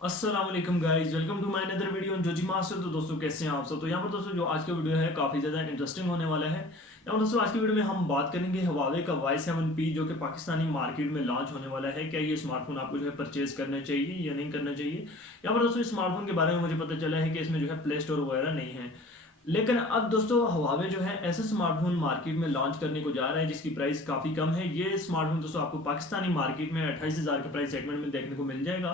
अस्सलाम वालेकुम guys, welcome to my another video on Joji master. तो दोस्तों कैसे हैं आप सब। तो यहाँ पर दोस्तों जो आज का वीडियो है काफ़ी ज़्यादा इंटरेस्टिंग होने वाला है। यहाँ पर दोस्तों आज की वीडियो में हम बात करेंगे हवावे का Y7P जो कि पाकिस्तानी मार्केट में लॉन्च होने वाला है। क्या ये स्मार्टफोन आपको जो है परचेज करना चाहिए या नहीं करना चाहिए। यहाँ पर दोस्तों इस स्मार्टफोन के बारे में मुझे पता चला है कि इसमें जो है प्ले स्टोर वगैरह नहीं है। लेकिन अब दोस्तों हवावे जो है ऐसा स्मार्टफोन मार्केट में लॉन्च करने को जा रहा है जिसकी प्राइस काफ़ी कम है। ये स्मार्टफोन दोस्तों आपको पाकिस्तानी मार्केट में 28,000 के प्राइस सेगमेंट में देखने को मिल जाएगा।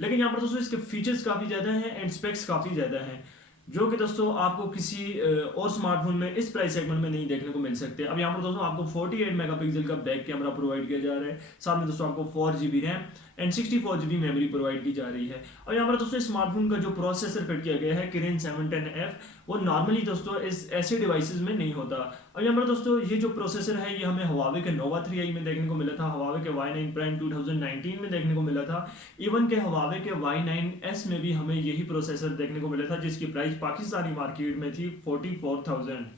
लेकिन यहाँ पर दोस्तों इसके फीचर्स काफ़ी ज़्यादा हैं एंड स्पेक्स काफ़ी ज़्यादा हैं जो कि दोस्तों आपको किसी और स्मार्टफोन में इस प्राइस सेगमेंट में नहीं देखने को मिल सकते। अब यहाँ पर दोस्तों आपको 48 मेगापिक्सल का बैक कैमरा प्रोवाइड किया जा रहा है। साथ में दोस्तों आपको 4 GB RAM and 64 GB memory provide की जा रही है। और यहाँ पर दोस्तों स्मार्टफोन का जो प्रोसेसर फिट किया गया है किरिन 710F, वो नॉर्मली दोस्तों इस ऐसे डिवाइसेस में नहीं होता। और यहाँ पर दोस्तों ये जो प्रोसेसर है ये हमें हवावे के नोवा 3i में देखने को मिला था, हवावे के Y9 Prime 2019 में देखने को मिला था, इवन के हवावे के Y9s में भी हमें यही प्रोसेसर देखने को मिला था जिसकी प्राइस पाकिस्तानी मार्केट में थी 44,000।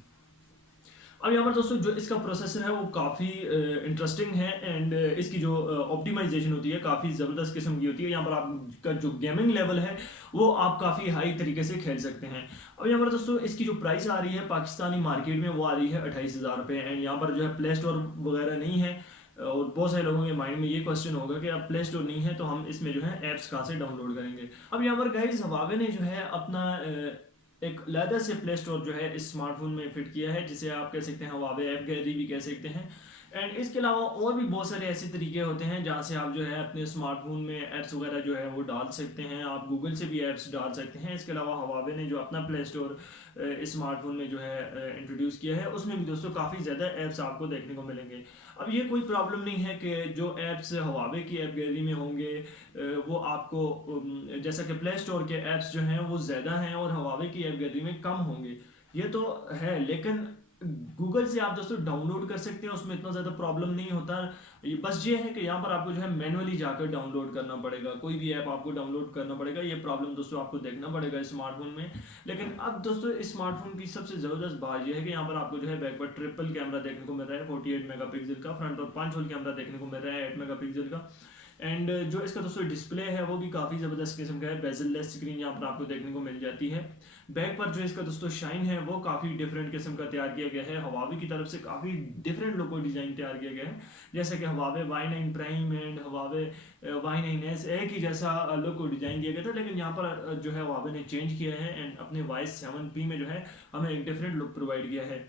अब यहाँ पर दोस्तों जो इसका प्रोसेसर है वो काफ़ी इंटरेस्टिंग है एंड इसकी जो ऑप्टिमाइजेशन होती है काफ़ी ज़बरदस्त किस्म की होती है। यहाँ पर आपका जो गेमिंग लेवल है वो आप काफ़ी हाई तरीके से खेल सकते हैं। अब यहाँ पर दोस्तों इसकी जो प्राइस आ रही है पाकिस्तानी मार्केट में वो आ रही है 28,000 रुपये एंड यहाँ पर जो है प्ले स्टोर वगैरह नहीं है। और बहुत सारे लोगों के माइंड में ये क्वेश्चन होगा कि अब प्ले स्टोर नहीं है तो हम इसमें जो है ऐप्स कहाँ से डाउनलोड करेंगे। अब यहाँ पर गाइस हवावे ने जो है अपना एक लैदर से प्ले स्टोर जो है इस स्मार्टफोन में फिट किया है जिसे आप कह सकते हैं हवावे ऐप गैलरी भी कह सकते हैं। एंड इसके अलावा और भी बहुत सारे ऐसे तरीके होते हैं जहाँ से आप जो है अपने स्मार्टफोन में ऐप्स वगैरह जो है वो डाल सकते हैं। आप गूगल से भी ऐप्स डाल सकते हैं। इसके अलावा हवावे ने जो अपना प्ले स्टोर इस स्मार्टफोन में जो है इंट्रोड्यूस किया है उसमें भी दोस्तों काफ़ी ज़्यादा ऐप्स आपको देखने को मिलेंगे। अब ये कोई प्रॉब्लम नहीं है कि जो ऐप्स हवावे की ऐप गैलरी में होंगे वो आपको जैसा कि प्ले स्टोर के ऐप्स जो हैं वो ज़्यादा हैं और हवावे की ऐप गैलरी में कम होंगे, ये तो है। लेकिन गूगल से आप दोस्तों डाउनलोड कर सकते हैं, उसमें इतना ज़्यादा प्रॉब्लम नहीं होता। बस ये है कि यहाँ पर आपको जो है मैनुअली जाकर डाउनलोड करना पड़ेगा, कोई भी ऐप आपको डाउनलोड करना पड़ेगा। ये प्रॉब्लम दोस्तों आपको देखना पड़ेगा इस स्मार्टफोन में। लेकिन अब दोस्तों इस स्मार्टफोन की सबसे ज़बरदस्त बात यह है कि यहाँ पर आपको जो है बैक पर ट्रिपल कैमरा देखने को मिल रहा है 48 मेगापिक्सल का, फ्रंट पर 5 होल कैमरा देखने को मिल रहा है 8 मेगापिक्सल का। एंड जो इसका दोस्तों डिस्प्ले है वो भी काफ़ी ज़बरदस्त किस्म का है, बेजल-लेस स्क्रीन यहाँ पर आपको देखने को मिल जाती है। बैक पर जो इसका दोस्तों शाइन है वो काफ़ी डिफरेंट किस्म का तैयार किया गया है, हवावे की तरफ से काफ़ी डिफरेंट लुक और डिज़ाइन तैयार किया गया है। जैसे कि Huawei Y9 Prime and Huawei Y9s एक ही जैसा लुक और डिज़ाइन दिया गया था, लेकिन यहाँ पर जो है हवावे ने चेंज किया है एंड अपने Y7P में जो है हमें एक डिफरेंट लुक प्रोवाइड किया है।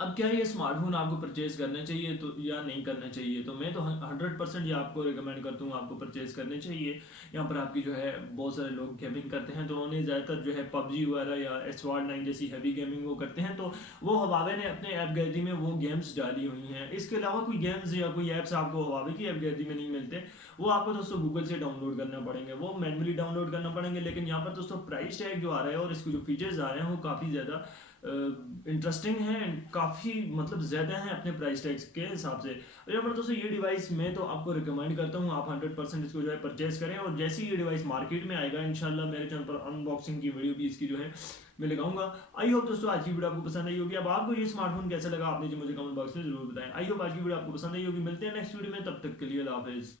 अब क्या ये स्मार्टफोन आपको परचेज करना चाहिए तो या नहीं करना चाहिए, तो मैं तो 100% ये आपको रिकमेंड करता हूँ आपको परचेज करने चाहिए। यहाँ पर आपकी जो है बहुत सारे लोग गेमिंग करते हैं तो उन्होंने ज़्यादातर जो है पबजी वगैरह या S9 जैसी हैवी गेमिंग वो करते हैं, तो वो हवावे ने अपने ऐप गैलरी में वो गेम्स डाली हुई हैं। इसके अलावा कोई गेम्स या कोई ऐप्स आपको हवावे की ऐप गैलरी में नहीं मिलते, वो आपको दोस्तों गूगल से डाउनलोड करना पड़ेंगे, वो मैनुअली डाउनलोड करना पड़ेंगे। लेकिन यहाँ पर दोस्तों प्राइस टैग जो आ रहा है और इसके जो फीचर्स आ रहे हैं वो काफ़ी ज़्यादा इंटरेस्टिंग है एंड काफ़ी मतलब ज़्यादा है अपने प्राइस टैग्स के हिसाब से। और यहाँ पर दोस्तों ये डिवाइस मैं तो आपको रिकमेंड करता हूँ आप 100% इसको जो है परचेज करें। और जैसे ही ये डिवाइस मार्केट में आएगा इंशाल्लाह मेरे चैनल पर अनबॉक्सिंग की वीडियो भी इसकी जो है मैं लगाऊंगा। आई होप दोस्तों आज की वीडियो आपको पसंद आई होगी। अब आपको ये स्मार्टफोन कैसा लगा आपने जो मुझे कमेंट बॉक्स में जरूर बताएं। आई होप आज की वीडियो आपको पसंद आई होगी। मिलते हैं नेक्स्ट वीडियो में, तब तक के लिए अल्लाह हाफिज़।